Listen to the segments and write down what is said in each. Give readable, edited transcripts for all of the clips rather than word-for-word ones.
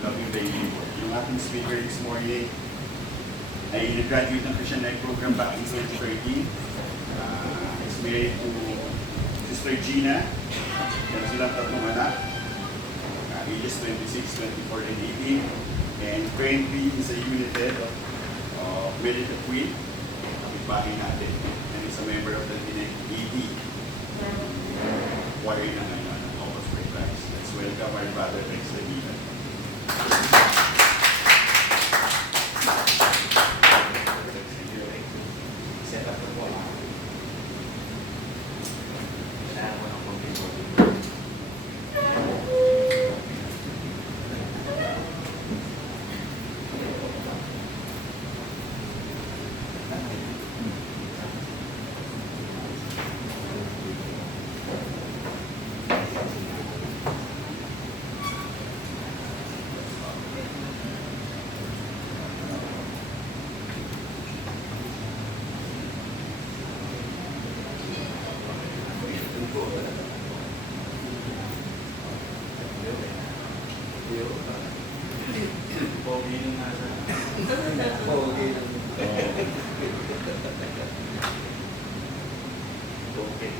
Loving the Union. Yung ating speaker this morning ay nag-graduate ng Christian Life Program back in 2013. Is married to Sister Gina. Meron silang tatlong anak. Ages 26, 24, and 18. And currently is a unit head of Medical Queen. Kapitbahay natin. And is a member of the ED. Choir na ngayon. Almost for Christ. Let's welcome our brother, Jaymilan. Set up the wall. Pogi nung nasa. Pogi nung. Okay.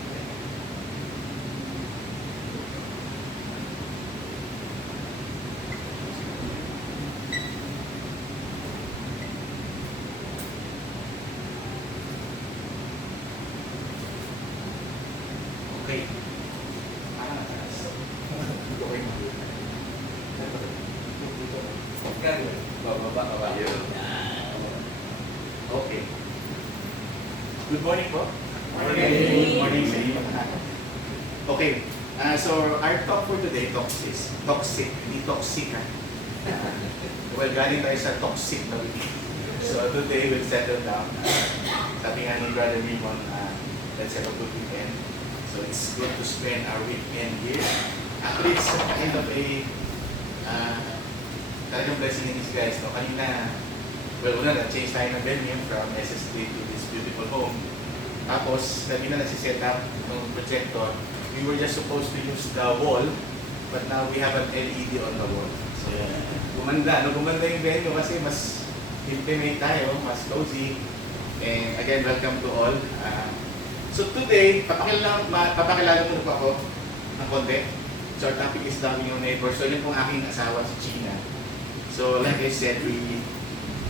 Okay. Baba. Okay. Good morning po. Morning. Morning sa inyo. Okay. So our talk for today, toxic, hindi toxic ha. Well, galing tayo sa toxic na week. So today we'll settle down. Sabi nga ni Brother Raymond, let's have a good weekend. So it's good to spend our weekend here. Actually, it's kind of a talagang blessing in disguise, no? Kanina, well, una na-change tayo ng venue from SS3 to this beautiful home. Tapos, sabi na nasi-set up ng projector. We were just supposed to use the wall, but now we have an LED on the wall. So, gumanda yung venue kasi mas intimate tayo, mas cozy. And again, welcome to all. So today, papakilala muna po ako ng konti. So our topic is loving your neighbor. So yun pong aking asawa, si Gina. So like I said, we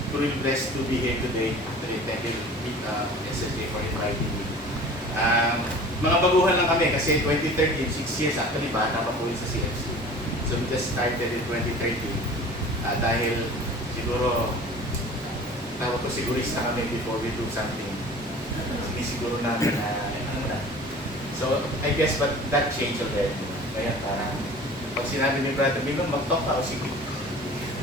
truly blessed to be here today. Thank you, SSJ, for inviting me. Mga baguhan lang kami kasi 2013, 6 years actually, bata pa po yun sa CFC. So we just started in 2013 dahil siguro tawag ko sigurista kami before we do something. Siguro namin na so I guess but that changed already. Kaya parang pag sinabi ni Brother Milon, mag-talk ka o sige.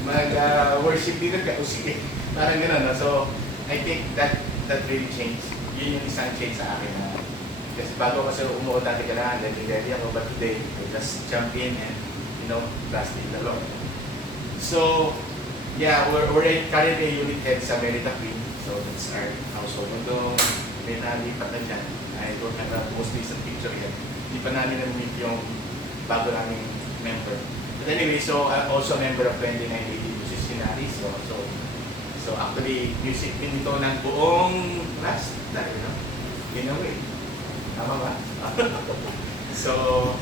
Mag-worship dinner ka o sige. Parang gano'n. No? So I think that really changed. Yun yung isang change sa akin. Kasi bago kasi umuod dati ka na, then ready ako. But today, I just jump in and, trust in the Lord. So, yeah, we're currently a unit head sa Merida Queen. So that's our household. Although may nalipat na dyan, I don't have a most recent picture yet. Hindi pa namin na-meet yung bago naming member. But anyway, so I'm also a member of 2980 Musicianary. So actually, music din ito ng buong class. In a way. Tama ba? So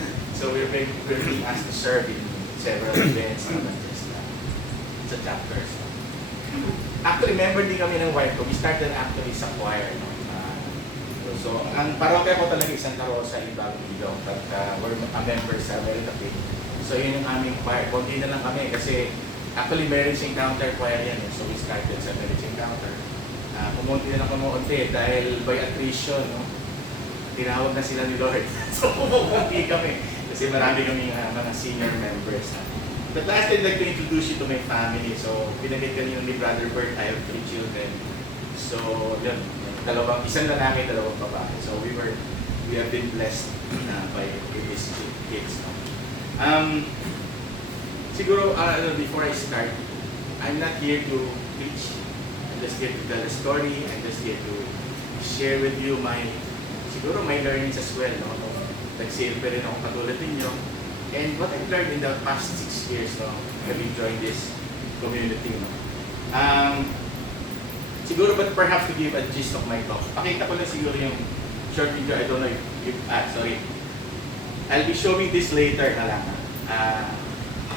we're being asked to serve in several events, not just sa chapters. Actually, member din kami ng choir ko. We started actually sa choir. So, ang parokya ko talaga isang taro sa ibang video. But we're a member sa Merida Queen. So, yun yung aming choir. Konti na lang kami kasi actually marriage encounter choir yan. So, we started sa marriage encounter. Pumunti na lang kumuunti dahil by attrition, no? Tinawag na sila ni Lord. So, pumunti kami. Kasi marami kami mga senior members. But last, I'd like to introduce you to my family. So, pinagit kanina ni Brother Bert. I have 3 children. So, yun. Isang lalaki, dalawang babae. So, we have been blessed by these kids. Siguro, before I start, I'm not here to preach. I'm just here to tell a story. I'm just here to share with you my learnings as well. No? Nag-CLP rin ako katulad ninyo. And what I've learned in the past 6 years, no, having joined this community, no, siguro, but perhaps to give a gist of my talk, pakita ko na siguro yung short video. I don't know if sorry. I'll be showing this later na lang,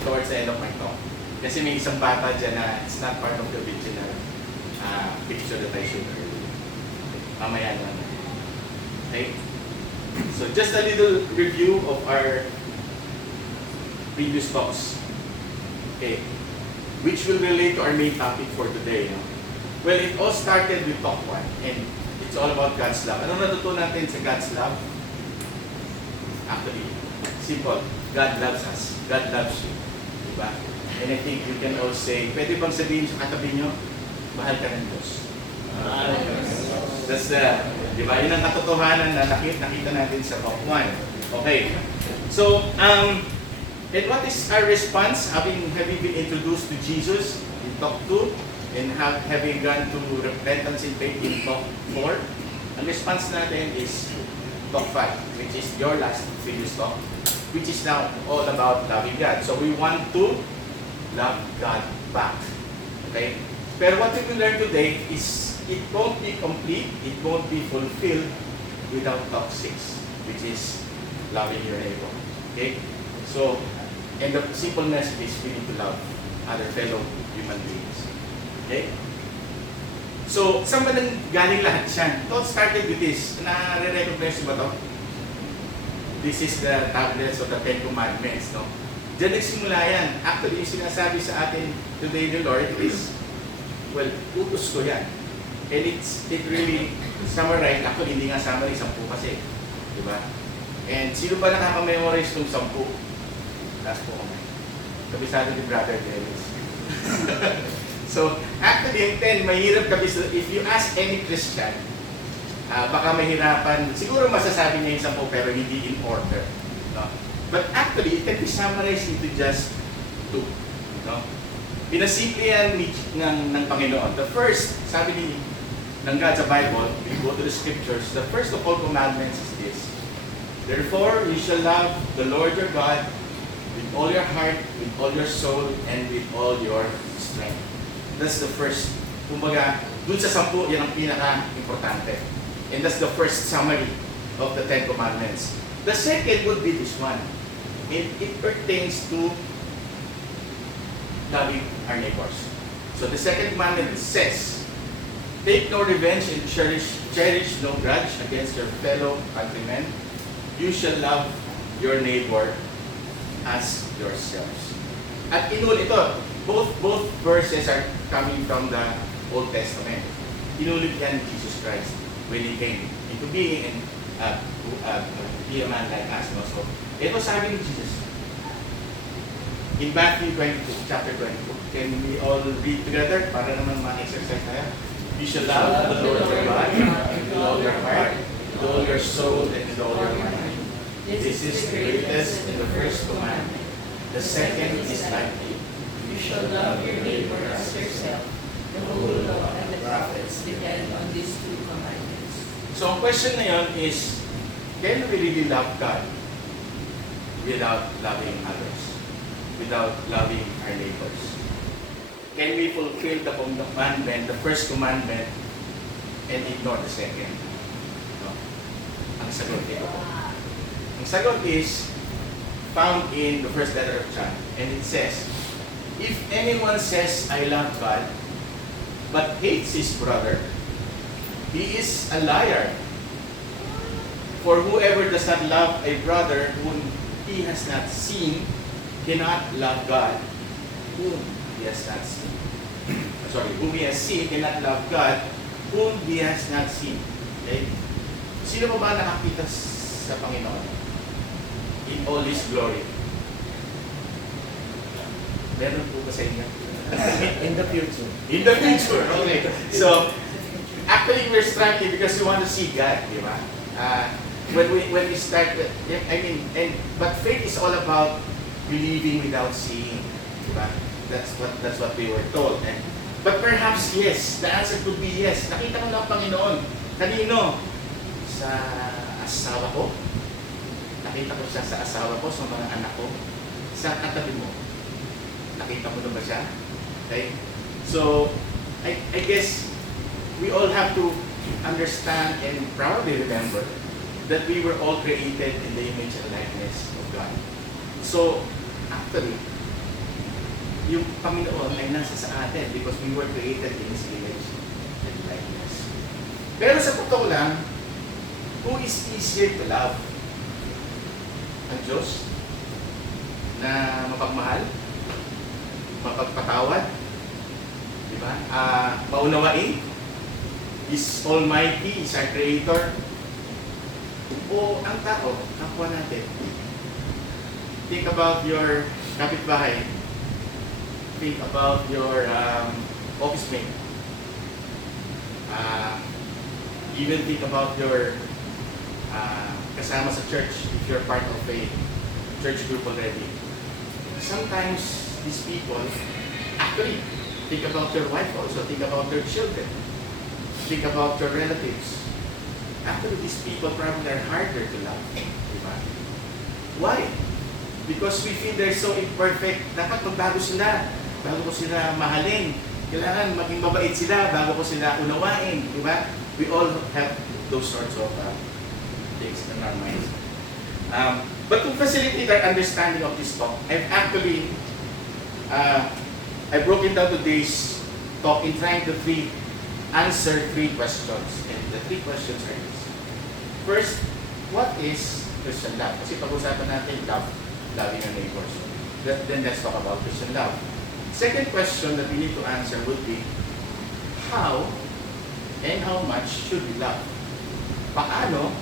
towards the end of my talk. Kasi may isang bata dyan na it's not part of the original picture that I showed earlier. Mamaya lang. Okay? So just a little review of our previous talks. Okay. Which will relate to our main topic for today. No? Well, it all started with talk 1, and it's all about God's love. Ano natutunan natin sa God's love? Actually, simple. God loves us. God loves you. Diba? And I think you can all say, pwede bang sabihin sa katabi nyo, mahal ka ng Diyos. That's the, diba? Yun ang katotohanan na nakita natin sa talk 1. Okay. So, and what is our response having been introduced to Jesus in talk 2 and having gone to repentance and faith in talk 4? Ang response natin is talk 5, which is your last previous talk, which is now all about loving God. So we want to love God back. Okay? Pero what we will learn today is it won't be complete, it won't be fulfilled without talk 6, which is loving your neighbor. Okay? So, and the simple message is we need to love other fellow human beings. Okay? So, saan ba nang galing lahat yan? It all started with this. Na-recognize ba ito? This is the tablets of the 10 Commandments. No? Diyan nagsimula yan. Actually, yung sinasabi sa atin today the Lord is, well, utos ko yan. And it really summarized. Actually, hindi nga summary, 10 kasi. Diba? And sino ba nakaka-memorize itong 10? Taas po kami. Kabisado ni Brother Dennis. So, actually, yung 10, mahirap kabisado. If you ask any Christian, baka mahirapan, siguro masasabi niya yung 10 pero hindi in order. No? But actually, it can be summarized into just 2. No? Pinasimple yan ng Panginoon. The first, sabi ng God sa Bible, we go to the scriptures, the first of all commandments is this. Therefore, you shall love the Lord your God with all your heart, with all your soul, and with all your strength. That's the first. Kumbaga, dun sa 10, yan ang pinaka-importante. And that's the first summary of the 10 Commandments. The second would be this one. It pertains to loving our neighbors. So the second commandment says, take no revenge and cherish no grudge against your fellow countrymen. You shall love your neighbor as yourselves. At inulit ito, both verses are coming from the Old Testament. Inulit yan Jesus Christ when He came into being and be a man like us. No? So, ito sabi ni Jesus. In Matthew 22, chapter 22, can we all read together para naman ma-exercise tayo? You shall love the Lord your God with all your heart, with all your soul, and with all your mind. This is the greatest and the first commandment. The second is like it. You shall love your neighbor as yourself. The whole law and the prophets depend on these 2 commandments. So ang question na yun is, can we really love God without loving others? Without loving our neighbors? Can we fulfill the commandment, the first commandment, and ignore the second? No. Ang sagot ito. Ang sagot is found in the first letter of John. And it says, if anyone says, I love God, but hates his brother, he is a liar. For whoever does not love a brother whom he has not seen cannot love God whom he has not seen. Whom he has seen cannot love God whom he has not seen. Okay? Sino ba nakakita sa Panginoon in all His glory? Meron po ba sa inyo? In the future. In the future, okay. So, actually we're struggling because we want to see God, di ba? When we start, but faith is all about believing without seeing, di ba? That's what we were told. But perhaps yes, the answer could be yes. Nakita ko na ang Panginoon. Kanino? Sa asawa ko. nakita ko siya sa asawa ko, sa mga anak ko, sa katabi mo. Nakita mo na ba siya? Okay? So, I guess we all have to understand and proudly remember that we were all created in the image and likeness of God. So, actually, yung Panginoon ay nasa sa atin because we were created in His image and likeness. Pero sa totoo lang, who is easier to love? Ang Diyos na mapagmahal, mapagpatawad, di ba? Maunawain, is Almighty, is our Creator, o ang tao, kapwa natin. Think about your kapitbahay. Think about your office mate. Even think about your kasama sa church if you're part of a church group already. Sometimes these people, actually, think about your wife also, think about your children, think about your relatives. Actually, these people probably are harder to love. Diba? Why? Because we feel they're so imperfect. Dapat magbago sila. Bago ko sila mahalin. Kailangan maging mabait sila bago ko sila unawain. Diba? We all have those sorts of things in our minds. But to facilitate our understanding of this talk, I've actually I've broken down today's talk in trying to answer three questions. And the three questions are this. First, what is Christian love? Kasi pag-usapan natin love, loving our neighbors. Then let's talk about Christian love. Second question that we need to answer would be, how and how much should we love? Paano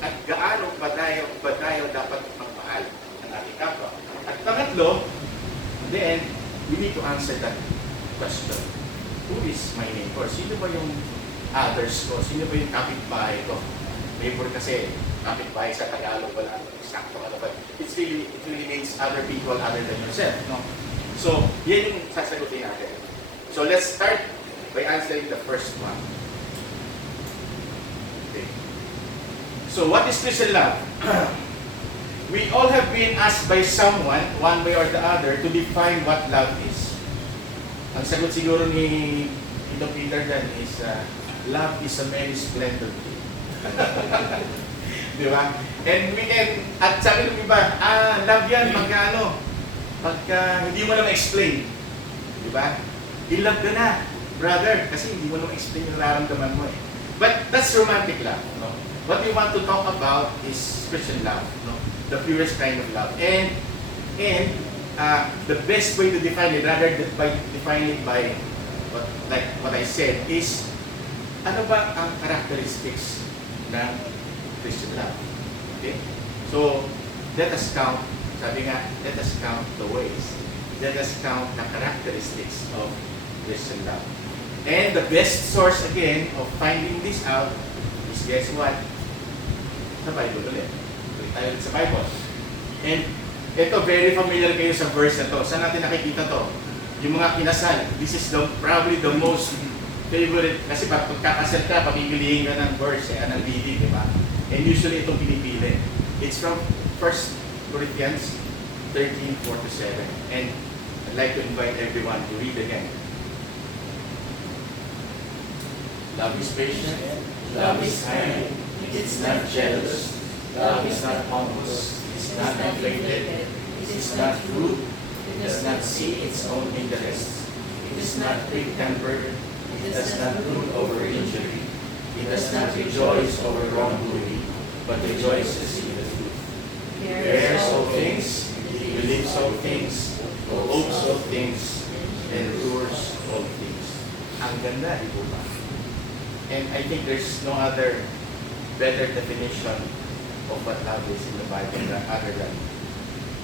at gaano ba tayo dapat magmahal ng ating kapwa? At pangatlo, then, we need to answer that question. Who is my neighbor? Sino ba yung others ko? Sino ba yung kapitbahay ko? Neighbor kasi, kapitbahay sa Tagalog, wala sakto ano ba? It really means other people other than yourself. No? So, yan yung sasagutin natin. So, let's start by answering the first one. Okay. So, what is Christian love? We all have been asked by someone, one way or the other, to define what love is. Ang sagot siguro ni Tito Peter dan is, love is a many splendor. Di ba? And we can, at sabi ng iba, love yan pagka hindi mo naman explain. Di ba? I-love ka na, brother, kasi hindi mo naman explain yung nararamdaman mo eh. But that's romantic love. No? What we want to talk about is Christian love. No? The purest kind of love. And the best way to define it, rather than by defining it by what I said, is ano ba ang characteristics ng Christian love? Okay? So, let us count, sabi nga, let us count the ways. Let us count the characteristics of Christian love. And the best source, again, of finding this out is, guess what? Sa Bible ulit. Balik tayo ulit sa Bible. And ito, very familiar kayo sa verse na to. Saan natin nakikita to? Yung mga kinasal. This is probably the most favorite. Kasi pag kakasal ka, papipiliin ka ng verse, ng reading, di ba? And usually itong pinipili. It's from 1 Corinthians 13:4-7. And I'd like to invite everyone to read again. Love is patient. Love is kind. It's not jealous. Love is not pompous. It's not inflated. It is not rude. It does not seek its own interests. It is not quick-tempered. It does not brood over injury. It does not rejoice over wrongdoing, but rejoices in the truth. Bears all things, believes all things, hopes all things, endures all things. Ang ganda, di ba? And I think there's no other better definition of what love is in the Bible other than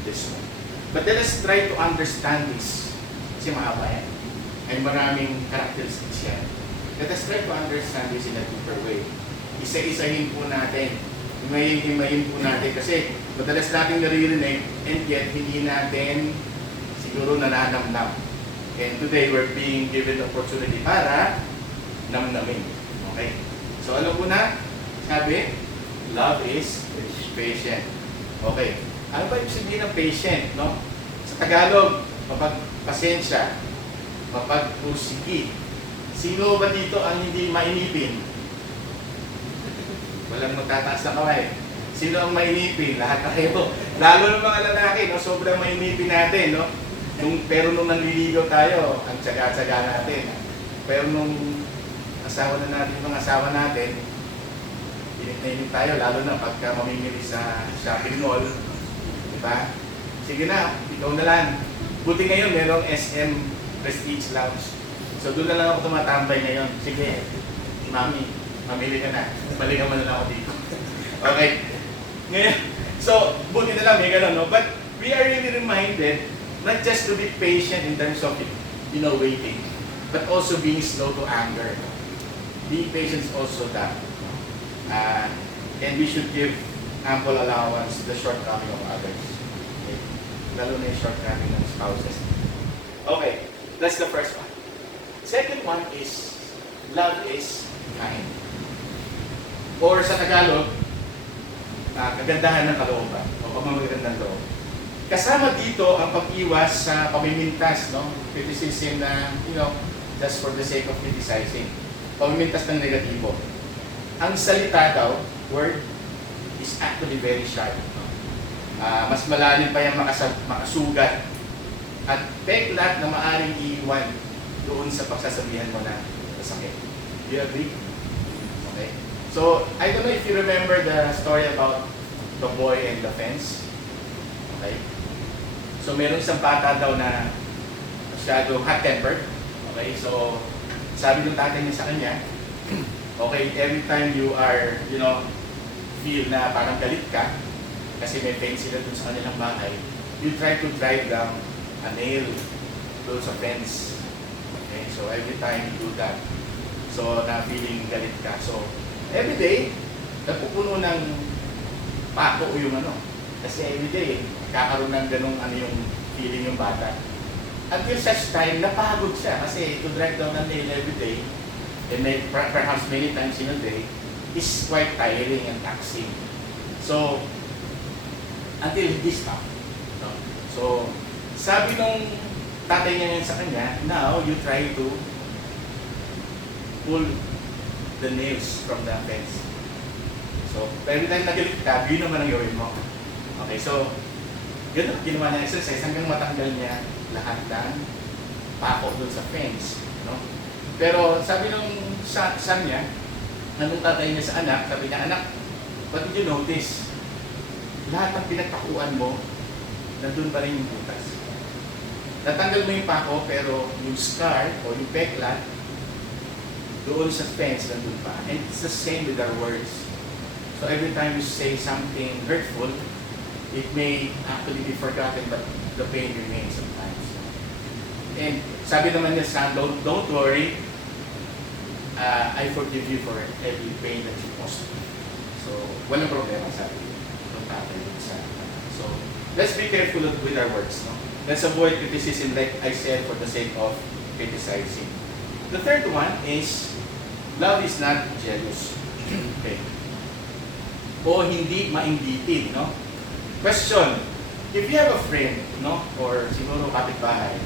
this one. But let us try to understand this. Kasi mahaba yan. Ay maraming characteristics yan. Let us try to understand this in a deeper way. Isa-isahin po natin. Himayin po natin. Kasi madalas natin naririnig and yet hindi natin siguro nananamnam. And today we're being given the opportunity para namnamin. Okay? So ano po na? Sabi, love is patient. Okay. Ano ba yung sabihin ng patient, no? Sa Tagalog, mapagpasensya, mapagpursigi. Sino ba dito ang hindi mainipin? Walang magtataas na kamay. Sino ang mainipin? Lahat tayo. Lalo ng mga lalaki, no? Sobrang mainipin natin, no? Pero nung nanliligaw tayo, ang tsaga-tsaga natin. Pero nung asawa na natin, mga asawa natin, init na init tayo, lalo na pagka mamimili sa shopping mall. Diba? Sige na, ikaw na lang. Buti ngayon, merong SM Prestige Lounge. So doon na lang ako tumatambay ngayon. Sige, mami, mamili ka na. Balikan mo na lang ako dito. Okay. Ngayon, so buti na lang may ganun, no? But we are really reminded not just to be patient in terms of, waiting, but also being slow to anger. Being patient is also that. And we should give ample allowance to the shortcoming of others. Okay? Lalo na yung shortcoming ng spouses. Okay, that's the first one. Second one is, love is kind. Or sa Tagalog, kagandahan ng kalooban o pamamagandang loob. Kasama dito ang pag-iwas sa pamimintas, no? Criticism na, just for the sake of criticizing. Pamimintas ng negatibo. Ang salita daw, word, is actually very sharp. Mas malalim pa yung makasugat. At peklat na maaring iiwan doon sa pagsasabihan mo na masakit. Do you agree? Okay. So, I don't know if you remember the story about the boy and the fence. Okay. So, meron isang bata daw na masyado hot-tempered. Okay. So, sabi ng tatay niya sa kanya, okay, every time you are, feel na parang galit ka, kasi may fence sila dun sa kanilang bahay, you try to drive down a nail doon sa fence. Okay, so every time you do that, so na feeling galit ka. So, every day, napupuno ng pako yung kasi every day, kakaroon ng ganung yung feeling yung bata. Until such time, napagod siya kasi to drive down a nail every day, and perhaps many times in a day, is quite tiring and taxing. So, until he stop. No? So, sabi nung tatay niya sa kanya, now you try to pull the nails from the fence. So, every time nagalit ka, yun naman ang gawin mo. Okay, so, yun ang ginawa niya exercise hanggang matanggal niya lahat ng pako doon sa fence. No? Pero sabi nung son niya, nung tatay niya sa anak, sabi niya, anak, what did you notice? Lahat ng pinagtakuan mo, nandun pa rin yung butas. Natanggal mo yung pako, pero yung scar o yung peklat, doon sa fence, nandun pa. And it's the same with our words. So every time you say something hurtful, it may actually be forgotten, but the pain remains sometimes. And sabi naman niya, son, don't worry, I forgive you for every pain that you caused me. So, walang problema, sabi niya. Don't happen sa So, let's be careful with our words. No? Let's avoid criticism, like I said, for the sake of criticizing. The third one is, love is not jealous. Okay. O hindi mainditin, no? Question, if you have a friend, no? Or siguro kapitbahay,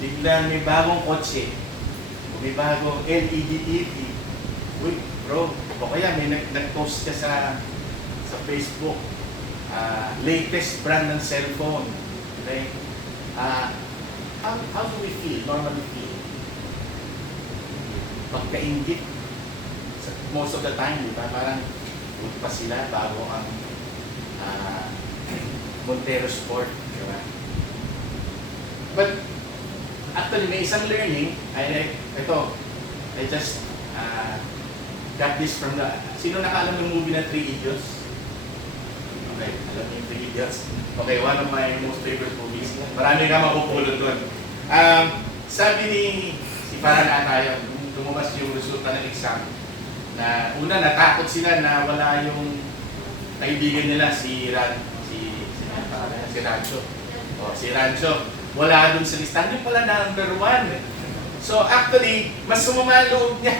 biglang may bagong kotse, o may bagong LED TV, uy, bro, o kaya may nag-post ka sa Facebook, latest brand ng cellphone, okay? How do we feel, normally feel? Pagkaingit, most of the time, di ba? Parang good pa sila bago ang Montero Sport, di ba? But actually, may isang learning, I just got this from sino nakaalam ng movie na 3 Idiots? Okay, alam niyo yung 3 Idiots? Okay, one of my most favorite movies. Marami ka mapupulot doon. Sabi ni si Farhan tayo, lumabas yung resulta ng exam, na una natakot sila na wala yung kaibigan nila si Rancho. Si Rancho. Wala dun sa lista. Hindi pala number 1. So actually, mas sumama loob niya.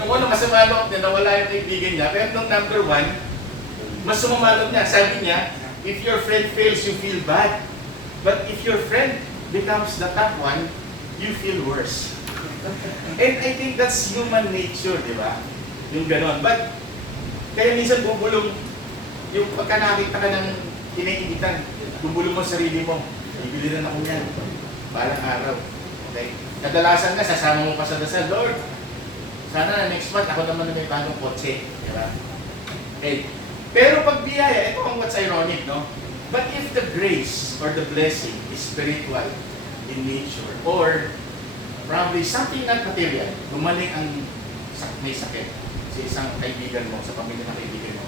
Nung una masama loob niya na wala yung kaibigan niya. Pero nung number 1, Mas sumamalog niya. Sabi niya, if your friend fails, you feel bad. But if your friend becomes the top one, you feel worse. And I think that's human nature, di ba? Yung ganon. But, kaya minsan bubulong, yung pagka nakita ka ng kinikitan, bubulong mo sarili mo. Ibili rin ako niyan. Balang araw. Okay? Kadalasan nga, sasama mo pa sa dasal, Lord, sana next month ako naman na may bagong kotse. Diba? Okay. Pero pag biyaya, ito ang what's ironic, no? But if the grace or the blessing is spiritual in nature, or probably something not material, gumaling ang may sakit sa isang kaibigan mo, sa pamilya ng kaibigan mo,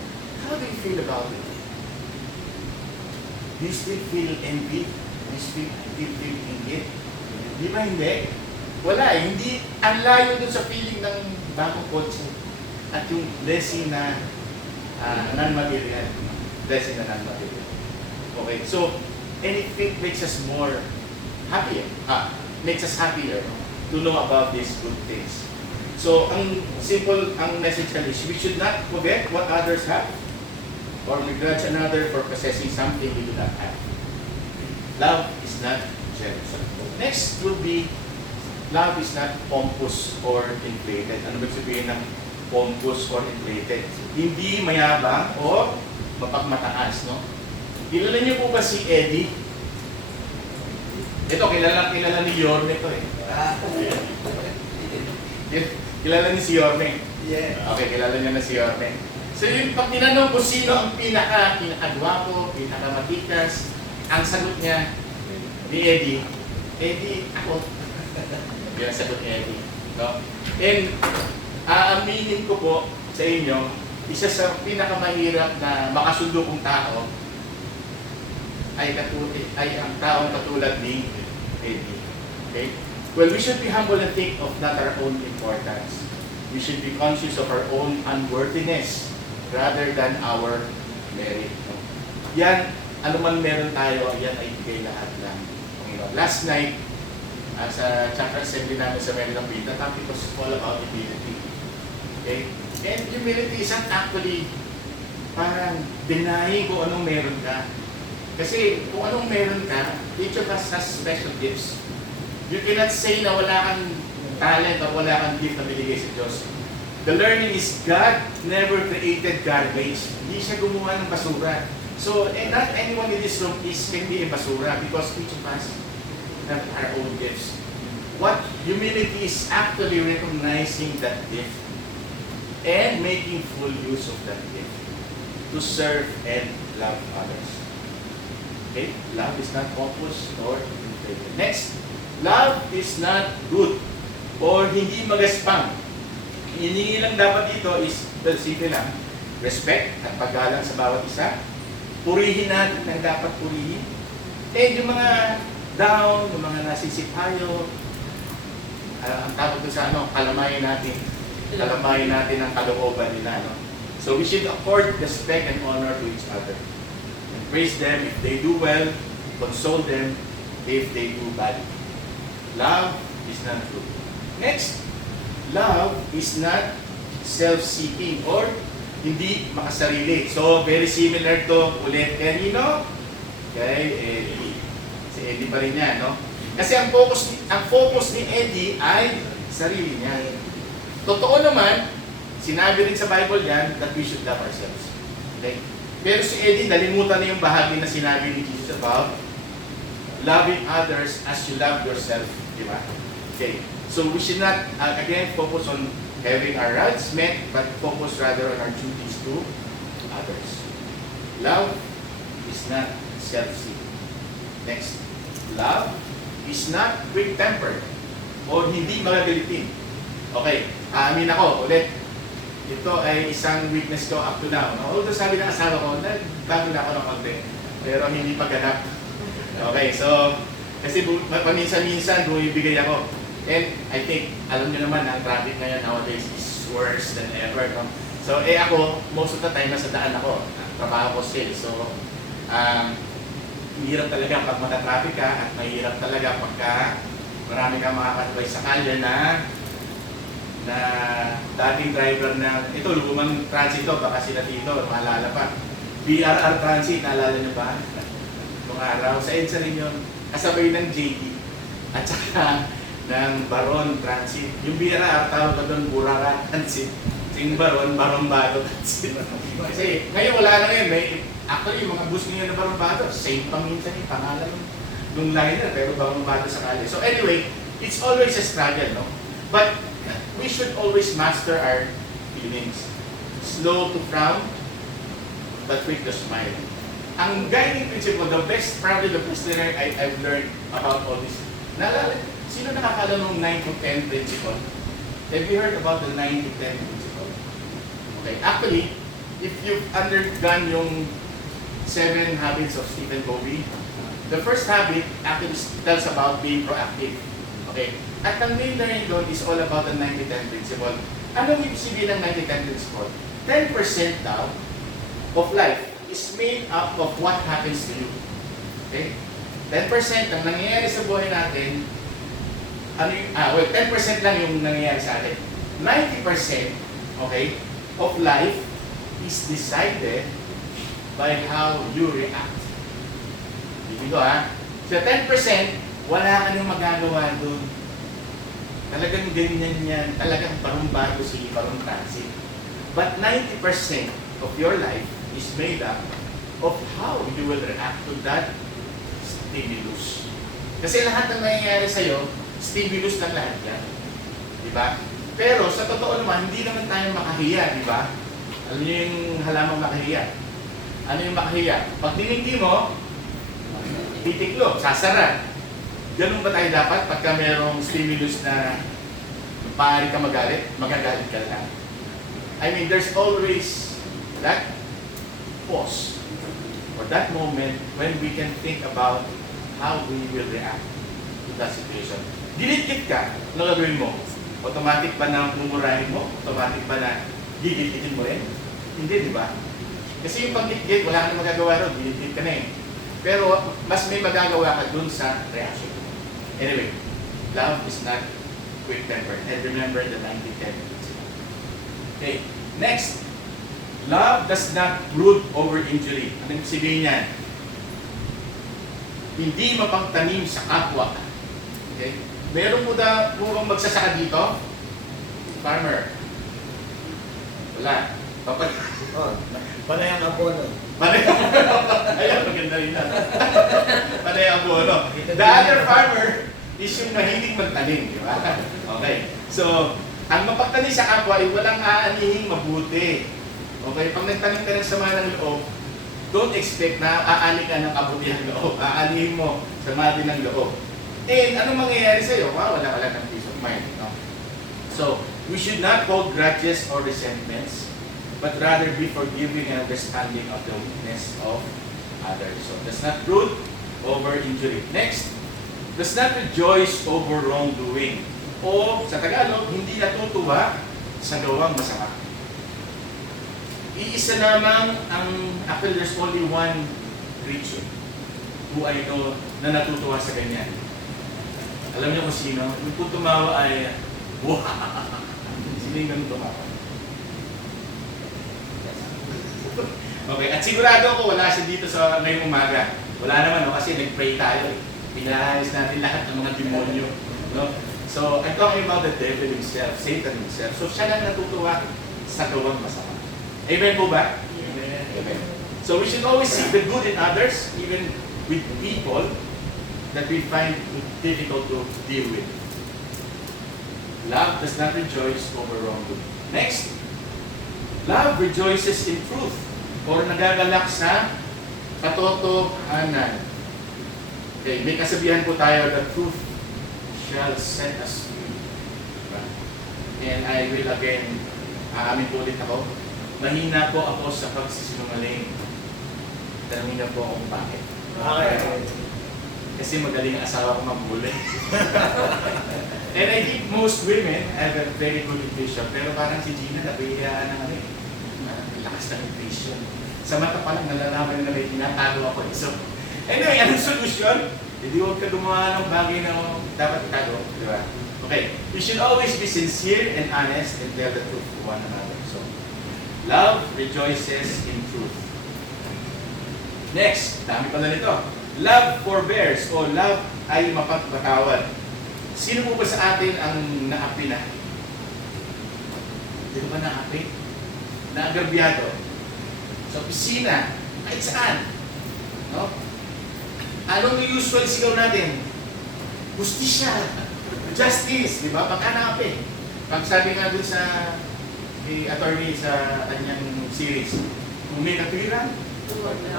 how do you feel about it? Do you still feel envy? Do you still feel inggit? Di ba hindi? Wala eh. Hindi, ang layo dun sa feeling ng bagong kotse at yung blessing na non-material. Blessing na non-material. Okay, so, and it makes us more happier. Makes us happier to know about these good things. So, ang simple, ang message is, we should not forget what others have or begrudge another for possessing something we do not have. Love is not jealous. Next would be, love is not pompous or inflated. Ano ba sabihin ng pompous or inflated? Hindi mayabang o mapagmataas, no? Kilala niyo po ba si Eddie? Ito, kilala ni Yorme ito eh. Kilala ni si Yorme? Yeah. Okay, kilala niya na si Yorme. So yung pag tinanong ko sino ang pinakagwapo, pinakamatikas, ang sagot niya ni Eddie, ako. Yan ang sagot ni Eddie. No? And aaminin ko po sa inyo, isa sa pinakamahirap na makasundo kong tao ay ang taong katulad ni Eddie. Okay? Well, we should be humble and think of not our own importance. We should be conscious of our own unworthiness rather than our merit. No? Yan, ano man meron tayo, yan ay bigay lahat ng Panginoon. Last night, sa chapter assembly namin sa Maryland, the topic was all about humility. Okay? And humility isn't actually parang denying kung anong meron ka. Kasi kung anong meron ka, each of us has special gifts. You cannot say na wala kang talent o wala kang gift na binigay sa Diyos. The learning is God never created garbage. Hindi siya gumawa ng basura. So, and not anyone in this room can be a basura because each of us have our own gifts. What humility is actually recognizing that gift and making full use of that gift to serve and love others. Okay? Love is not pompous or inflated. Next, love is not good or hindi magaspang. Hiningi lang dapat dito is, simple lang, respect at paggalang sa bawat isa. Purihin natin ang dapat purihin. And yung mga down, yung mga nasisipayo, ang tawag doon sa kalamayin natin ang kalooban nila. No? So we should accord respect and honor to each other. And praise them if they do well, console them if they do bad. Love is not good. Next, love is not self-seeking or hindi makasarili. So, very similar to ulit kanino? Kay Eddie. Si Eddie pa rin yan, no? Kasi ang focus ni Eddie ay sarili niya. Totoo naman, sinabi rin sa Bible yan that we should love ourselves. Okay? Pero si Eddie, nalimutan na yung bahagi na sinabi ni Jesus about loving others as you love yourself. Di ba? Okay. So we should not, again, focus on having our rights met, but focus rather on our duties to others. Love is not self-seeking. Next, love is not quick-tempered or hindi magagalitin. Okay, aamin ako ulit. Ito ay isang weakness ko up to now. Although sabi ng asawa ko, nagbago na ako ng konti, pero hindi pa ganap. Okay, so, kasi paminsan-minsan bumibigay ako. And I think, alam niyo naman, ang traffic ngayon nowadays is worse than ever. No? So, ako, most of the time, nasa daan ako. Trabaho ko sales. So, mahirap talaga pag matatraffic ka at mahirap talaga pagka marami kang makakasabay sa kalye na dating driver na, ito, lumang transito, baka sila dito, maalala pa. BRR Transit, naalala niyo ba? Nung araw, sa EDSA rin yun, kasabay ng JD at saka ng Baron Transit. Yung BRR, tawag ko doon, Burara Transit. Yung Baron, Baron-Bado Transit. Kasi ngayon wala na ngayon. Actually, yung mga bus ngayon na Baron-Bado, same pang minsan yung pangalan nung liner, pero Baron-Bado sakali. So anyway, it's always a struggle, no? But we should always master our feelings. Slow to frown, but quick to smile. Ang guiding principle, probably the best that I've learned about all this. Naalala, sino nakakala ng 9 to 10 principle? Have you heard about the 9 to 10 principle? Okay, actually, if you've undergone yung 7 habits of Stephen Covey, the first habit actually tells about being proactive. Okay? At ang main learning doon is all about the 9 to 10 principle. Anong ibig sabihin ng 9 to 10 principle? 10% daw of life is made up of what happens to you. Okay? 10% ang nangyayari sa buhay natin, 10% lang yung nangyayari sa atin. 90%, okay, of life is decided by how you react. Dito Sa 10%, wala ka nang magagawa doon. Talagang ganyan yan. Talagang parang-bago si parang transit. But 90% of your life is made up of how you will react to that stimulus. Kasi lahat ng nangyayari sa'yo, stimulus ng lahat yan. Diba? Pero sa totoo naman, hindi naman tayo makahiya, diba? Alam niyo yung halamang makahiya? Ano yung makahiya? Pag tinindi mo, titiklop, sasara. Ganun ba tayo dapat pagka mayroong stimulus na maaari ka magalit ka lang? I mean, there's always that pause or that moment when we can think about how we will react to that situation. Gilid-git ka, ano gagawin mo? Automatic ba na mumurahin mo? Automatic ba na gigit-gitin mo rin? Hindi, di ba? Kasi yung pag-git-git, wala ka na magagawa ron, gilid-git ka na eh. Pero mas may magagawa ka dun sa reaction. Anyway, love is not quick-tempered. And remember the 90-10 principle. Okay, next. Love does not brood over injury. Ano yung sabihin niyan? Hindi mapagtanim sa kapwa. Okay? Meron mo na bang magsasaka dito? Farmer. Wala. Panay ang abono. Ayan, maganda rin na. Panay ang abono. The other farmer is yung mahilig magtanim, di ba? Okay. So, ang mapagtanim sa kapwa ay walang aanihing mabuti. Okay, pag nagtanim ka ng sama ng loob, don't expect na aani ka ng kabuti ng loob. Aanihin mo sama din ng loob. And anong mangyayari sa'yo? Wala ka lang ng peace of mind. No? So, we should not hold grudges or resentments, but rather be forgiving and understanding of the weakness of others. So, does not brood over injury. Next, does not rejoice over wrongdoing. O, sa Tagalog, hindi natutuwa sa gawang masama. Iisa lamang actually there's only one creature who I know na natutuwa sa ganyan. Alam niyo kung sino? Yung kung tumawa ay, wow! Sino yung ganun tumawa? Okay, at sigurado ako wala siya dito sa ngayong umaga. Wala naman, no? Kasi nag-pray tayo. Pinaayos natin lahat ng mga demonyo. No? So, I'm talking about the devil himself, Satan himself. So, siya lang natutuwa sa gawang masama. Amen po ba? Amen. Amen. So, we should always see the good in others, even with people that we find difficult to deal with. Love does not rejoice over wrongdoing. Next, love rejoices in truth or nagagalak sa katotohanan. Okay, may kasabihan po tayo, the truth shall set us free. And I will again, aamin po ulit ako, mahina po ako sa pagsisinungaling. Tanungin na po ako kung bakit. Kasi magaling ang asawa ko magbuli. And I think most women have a very good intuition. Pero parang si Gina, nabihiyaan ng ano eh. Lakas ng intuition. Sa mata pa lang, nalalaman na may tinatago ako. So, anyway, anong solution? Hindi huwag ka gumawa ng bagay na dapat itago. Di ba? Okay. We should always be sincere and honest and tell the truth to one another. So, love rejoices in truth. Next, dami pala nito. Love forbears o love ay mapagpatawad. Sino po ba sa atin ang naapi na? Hindi ba naapi? Naagrabyado? Sa opisina? Kahit saan? No? Anong usual sigaw natin? Justisya. Justice. Di ba? Pagka naapi. Pag sabi nga dun sa attorney sa kanyang series, kung may katwiran,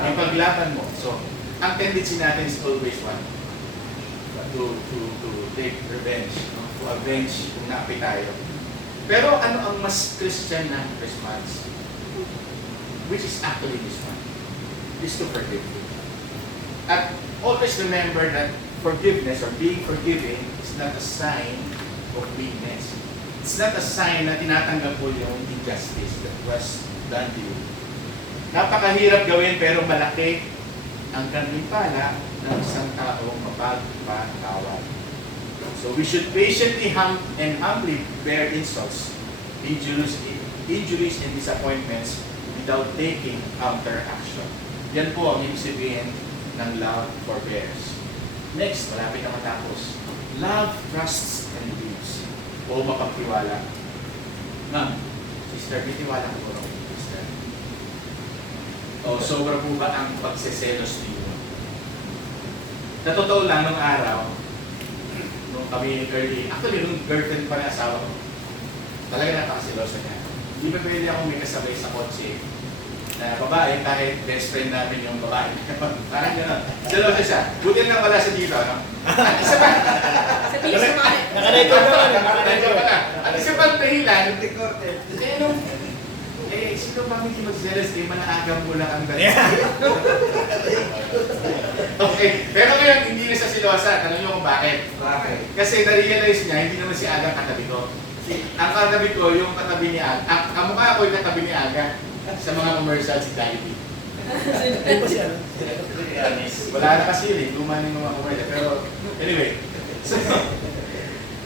may paglaban mo. So, ang tendency natin is always one. To take revenge, no? To avenge kung naapi tayo. Pero ano ang mas Christian na response? Which is actually this one. Is to forgive. At always remember that forgiveness or being forgiving is not a sign of weakness. It's not a sign na tinatanggap mo yung injustice that was done to you. Napakahirap gawin pero malaki ang gantimpala ng isang taong mapagpatawad. So we should patiently and humbly bear insults, injuries and disappointments without taking counteraction. Yan po ang ibig sabihin ng love forbears. Next, malapit na matapos. Love trusts and believes. O mapagtiwala. Ma'am, sister, bitiwala ko po. Sister. O sobra po ba ang pagseselos niyo? Sa totoo lang, nung araw, nung kami early, actually, nung girlfriend pa ng asawa ko, talaga napakasiloso niya. Hindi pa pwede ako may kasabay sa kotse na babae, kahit best friend namin yung babae. Parang gano'n. Siloso siya. Buti lang wala siya dito, no? At isa pa, Sabihin sa mga... Nakarecord naman. nandiyan pa na. At isa pang dahilan, sino ba hindi mag-zealous? Manaagang mo lang ang dali. Okay. Pero ngayon, hindi na siya silosa. Tanong niyo kung bakit. Bakit? Kasi na-realize niya, hindi naman si Aga katabi ko. Ang katabi ko, yung katabi ni Aga. Kamukha ko yung katabi ni Aga sa mga commercial si Jaymilan. Ano ba siya? Wala na kasi yun eh. Luma ng mga commercial. Pero anyway.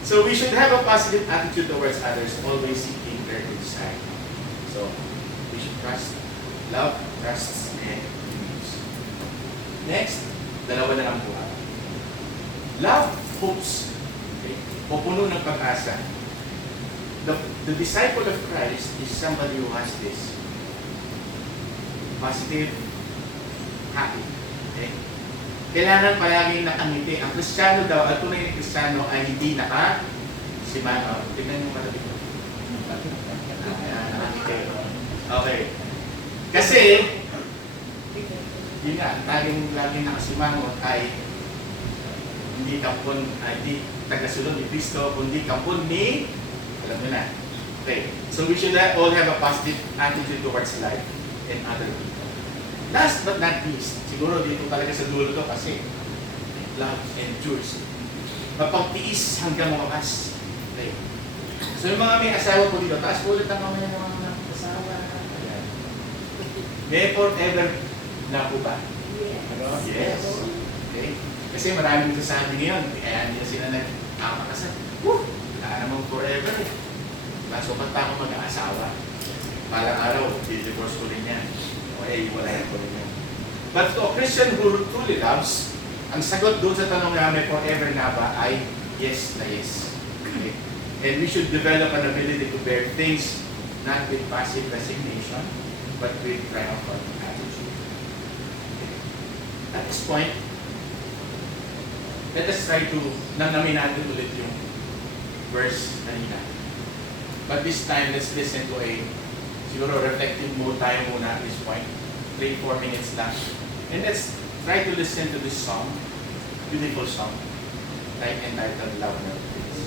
So we should have a positive attitude towards others, always seeking their good side. So we should trust, love, trusts, and believes. Next, dalawa na lang po. Love hopes. Okay? O puno ng pag-asa. The disciple of Christ is somebody who has this. Positive, happy. Okay? Kailangan palaging nakangiti. Ang Kristiyano daw, ang tunay na Kristiyano ay hindi nakasimano. Tignan mo katabi ko. Nakangiti. Okay. Kasi, yun nga, laging nakasimangot ay hindi kampon, hindi tagasunod ni Kristo, kundi kampon ni, alam mo na. Okay. So we should all have a positive attitude towards life and other people. Last but not least, siguro dito talaga sa dulo to kasi love endures. Mapagtiis hanggang wakas. Okay. So yung mga may asawa po dito, taas po ulit ang mamaya ng mga asawa. Ayan. May forever na po ba? Yes. Okay. Kasi maraming sasabi ngayon, kaya hindi sila nagkakasal. Wala namang forever eh. Nasukat pa ako mag-aasawa. Palang araw, di-divorce ko rin yan. O wala yan ko rin yan. But to a Christian who truly loves, ang sagot doon sa tanong namin, forever na ba, ay yes na yes. Okay? And we should develop an ability to bear things not with passive resignation, but with triumphant attitude. Okay. At this point, let us try to nanamin natin ulit yung verse kanina. But this time, let's listen to siguro reflective mode tayo muna at this point. 3-4 minutes lang. And let's try to listen to this song, beautiful song, entitled Love Never Fails.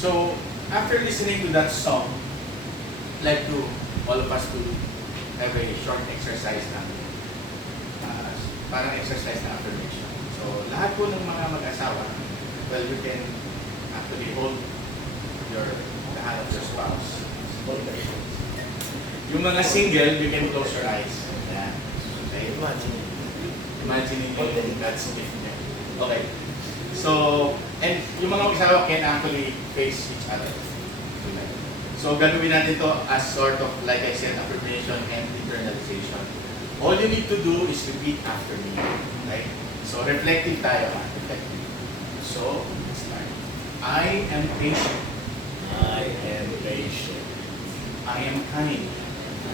So, after listening to that song, I'd like to all of us to have a short exercise na parang exercise na affirmation. So, lahat po ng mga mag-asawa, well, you can actually hold the hand of your spouse. Yung mga single, you can close your eyes. Yeah. Okay. Imagining that's different. Okay. So, and yung mga mag-asawa can actually face each other. So, gagawin natin to as sort of, like I said, affirmation and internalization. All you need to do is repeat after me. Okay? So, reflective tayo. Reflective. So, let's start. I am patient. I am patient. I am kind.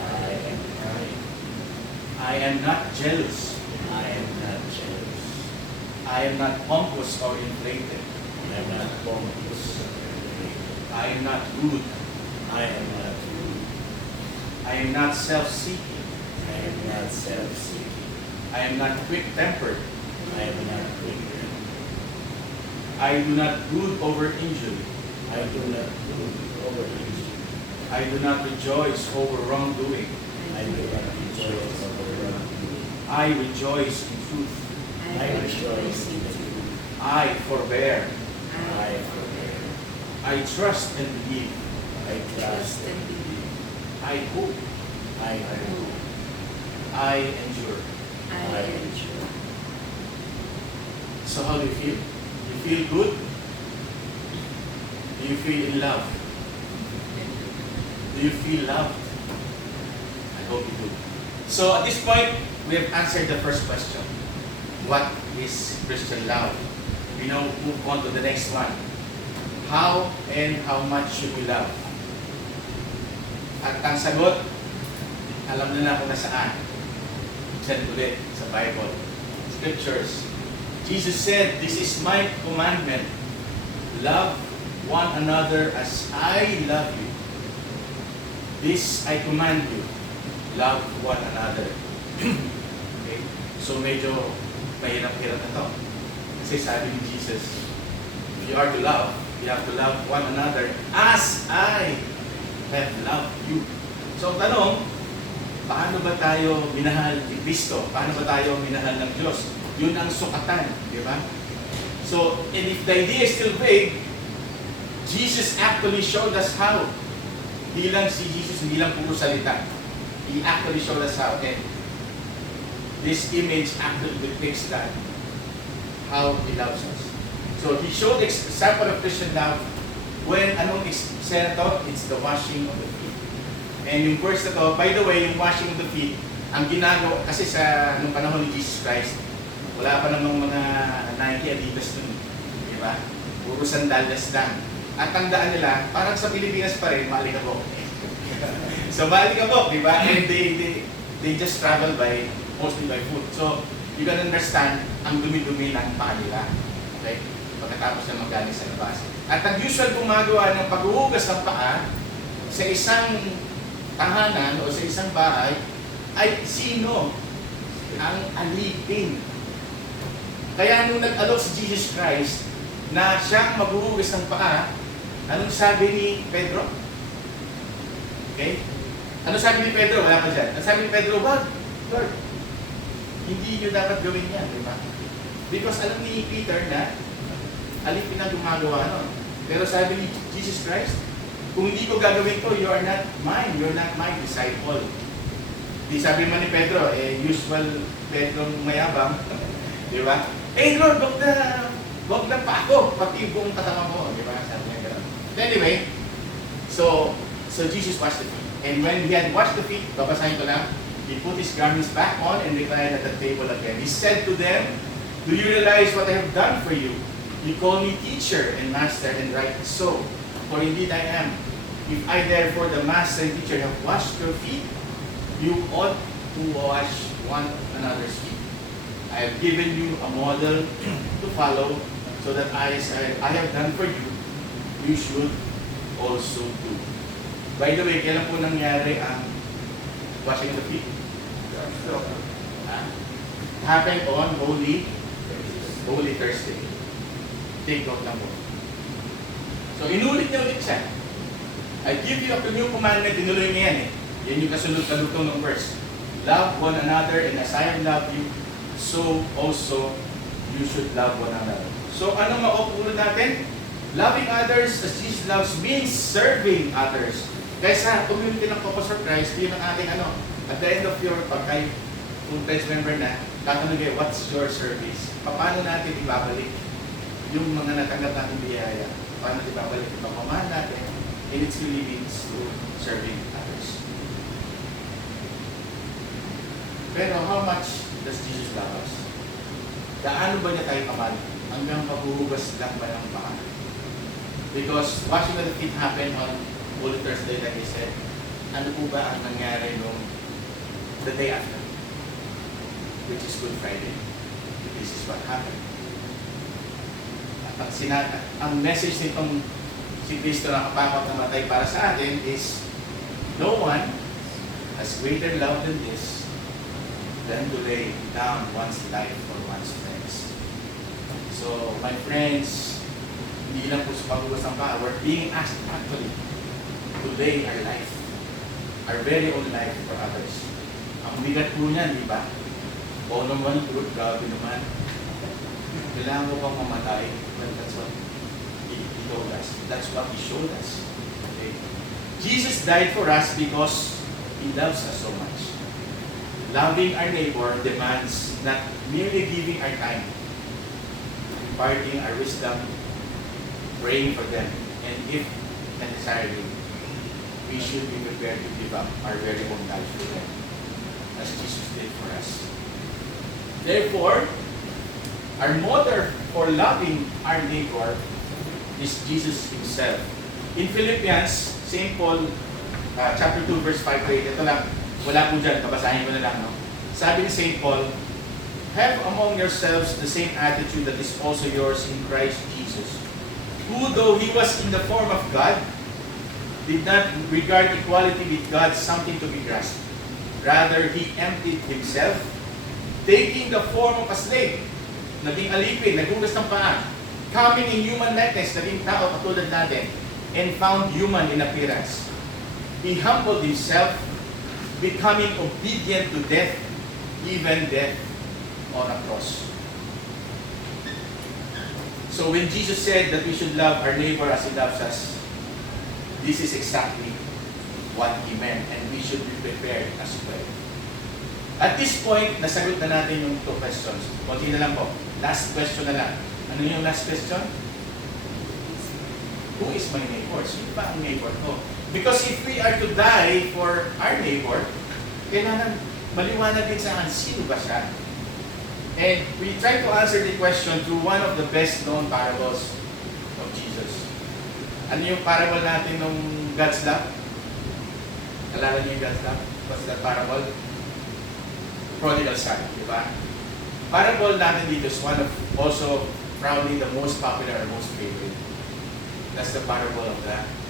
I am kind. I am not jealous. I am not jealous. I am not pompous or inflated. I am not pompous. I am not rude. I am not rude. I am not self-seeking. I am not self-seeking. I am not quick-tempered. I am not quick. I do not brood over injury. I do not brood over injury. I do not rejoice over wrongdoing. I do not rejoice over wrongdoing. I rejoice in truth. I rejoice in truth. I forbear. I forbear. I trust and believe. I trust and believe. I hope. I hope. I endure. I endure. So how do you feel? You feel good? Do you feel in love? Do you feel loved? I hope you do. So at this point, we have answered the first question. What is Christian love? We now move on to the next one. How and how much should we love? At ang sagot, alam na kung nasaan. Diyan ulit sa Bible. Scriptures. Jesus said, "This is my commandment. Love one another as I love you. This I command you. Love one another." Okay? So medyo mahirap-hirap na to. Kasi sabi ni Jesus, if you are to love, you have to love one another as I have loved you. So ang tanong, paano ba tayo minahal ni Kristo? Paano ba tayo minahal ng Diyos? Yun ang sukatan, di ba? So, and if the idea is still vague, Jesus actually showed us how. Hindi lang si Jesus, hindi lang puro salita. He actually showed us how. And this image actually depicts that, how He loves us. So, He showed the example of Christian love when, anong eksena to? It's the washing of the feet. And yung verse na to, by the way, yung washing of the feet, ang ginagawa, kasi sa nung panahon ni Jesus Christ, wala pa namang mga Nike, Adidas nun. Di ba? Puro sandals lang. At tandaan nila, parang sa Pilipinas pa rin, maalikabok. So, maalikabok, di ba? And they just travel mostly by foot. So, you can understand, ang dumi-dumi ng paa nila. Okay? Pagkatapos na magaling sa labas. At ang usual gumagawa ng paghuhugas ng paa sa isang tahanan o sa isang bahay ay sino? Ang alipin. Kaya nung nag-alok si Jesus Christ na siyang maghuhugas ng paa, anong sabi ni Pedro? Okay? Ano sabi ni Pedro? Wala pa dyan. Ang sabi ni Pedro, wag, Lord, hindi nyo dapat gawin yan, di ba? Because alam ni Peter na alipin na gumagawa nun. Pero sabi ni Jesus Christ, kung hindi ko gagawin ko, you're not my disciple. Di sabi man ni Pedro, usual Pedro mayabang, di ba? Lord, wag na pa ako, pati buong kasama mo, di ba? Sabi niya gano'n. Anyway, so Jesus washed the feet. And when he had washed the feet, babasahin ko lang, he put his garments back on and reclined at the table again. He said to them, do you realize what I have done for you? You call me teacher and master, and rightly so, for indeed I am. If I therefore, the master and teacher, have washed your feet, you ought to wash one another's feet. I have given you a model to follow, so that as I have done for you, you should also do. By the way, kailan po nangyari ang washing the feet? Happened on Holy Thursday. Take note lang po. So, inulit niya ulit siya. I give you a new commandment, tinuloy niya yan eh. Yan yung kasunod-kalutong ng verse. Love one another, and as I have loved you, so also you should love one another. So, ano mauulit natin? Loving others as Jesus loves means serving others. Kaya sa community ng Focus for Christ, yun ang ating at the end of your pagkay, kung Christ member na, tatanong kayo, what's your service? Paano natin ibabalik yung mga natanggap natin biyaya? Paano natin ibabalik yung pagmamahal natin? And it's really means to serving others. Pero how much does Jesus love us? Gaano ba niya tayo kamahal? Hanggang paghuhugas lang ba ng paa? Because washing of the feet happened on Holy Thursday, like I said. Ano po ba ang nangyari nung the day after? Which is Good Friday. This is what happened. Ang message nitong si Kristo na kapakot na matay para sa atin is, no one has greater love than this than to lay down one's life for one's friends. So, my friends, hindi lang po sa paghugas ng paa, we're being asked actually to lay our life, our very own life for others. Ang bigat po niyan, di ba? O naman, good, grabe naman. Kailangan mo pang mamatay. Well, that's what he told us. That's what he showed us. Okay? Jesus died for us because he loves us so much. Loving our neighbor demands not merely giving our time, imparting our wisdom, praying for them, and if necessary, we should be prepared to give up our very own life for them, as Jesus did for us. Therefore, our model for loving our neighbor is Jesus himself. In Philippians, St. Paul, chapter 2, verse 5 to 8, ito lang, wala po dyan, kabasahin ko na lang. No? Sabi ni St. Paul, have among yourselves the same attitude that is also yours in Christ Jesus, who though he was in the form of God, did not regard equality with God something to be grasped. Rather, he emptied himself, taking the form of a slave, naging alipin, naghugas ng paa, coming in human likeness, naging tao katulad natin, and found human in appearance. He humbled himself, becoming obedient to death, even death on a cross. So when Jesus said that we should love our neighbor as he loves us, this is exactly what he meant, and we should be prepared as well. At this point, nasagot na natin yung 2 questions. Kunti na lang po. Last question na lang. Ano yung last question? Who is my neighbor? Sino ba ang neighbor ko? Because if we are to die for our neighbor, kailangan maliwanag din sa akin, sino ba siya? And we try to answer the question through one of the best known parables of Jesus. Ano yung parable natin ng God's love? Alala niyo yung God's love? What's that parable? Prodigal son, di ba? Parable natin dito is one of also probably the most popular or most favorite. That's the parable of the